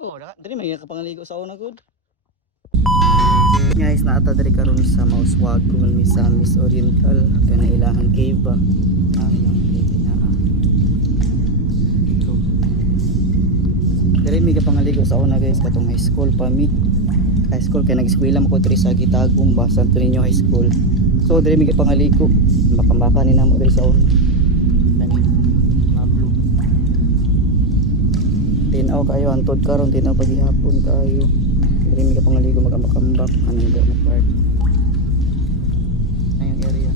Oh, dali may kapangaligo sa una gud. Guys, naata diri karon sa Mauswagon, Misamis Oriental, kana ilang cave ba. Diri may kapangaligo sa una guys, katong high school pa mi. High school kay nag-eskwela mo ko diri sa Gitagum ba, Santo Niño High School. So diri may kapangaligo, baka ni namo diri sa una. Tinaw kayo antod karon, tinaw paghihapon kayo. Diri mi ka pangaligo magambakamback anong na part. Ayong area.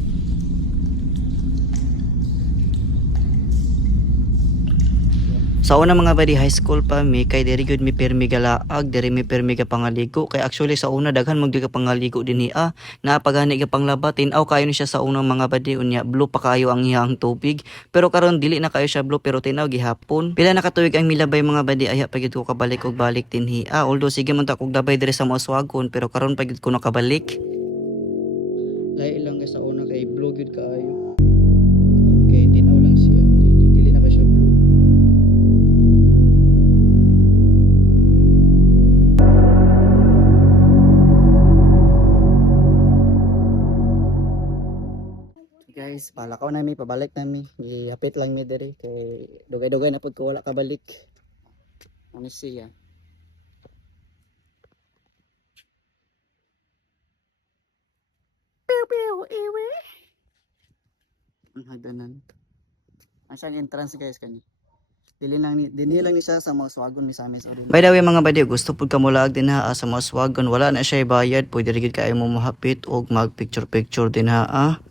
Sa una mga badi high school pa mi kay diri gud mi permi galaag, diri mi permi ka pangaligo kay actually sa una daghan mag di ka pangaligo dinhi napagani ka panglaba tin-aw kayo ni siya sa unang mga badi unya blue pa kayo ang iyang tubig pero karon dili na kayo siya blue pero tin-aw gihapon. Pila na katuig ang milabay mga badi aya pagid ko kabalik og balik dinhi although sige man ta kog dabay diri sa Mauswagon pero karon pagid ko nakabalik. Lay lang sa una kay blue gud kaayo. Karon kay tin-aw lang siya dili na kayo blue. Guys, palakaw na mi, pabalik na mi. Ihapit lang mi diri kay dugay-dugay na pud ko wala kabalik. Ano siya? Pew pew iwi. Ang hagdanan. Ang siyang entrance guys kani. Dili lang ni siya sa Mauswagon, Misamis Oriental. By the way mga badi, gusto pud ka mulag din ha sa Mauswagon, wala na siya bayad, pwede rin kayo mo mahapit og mag picture din ha.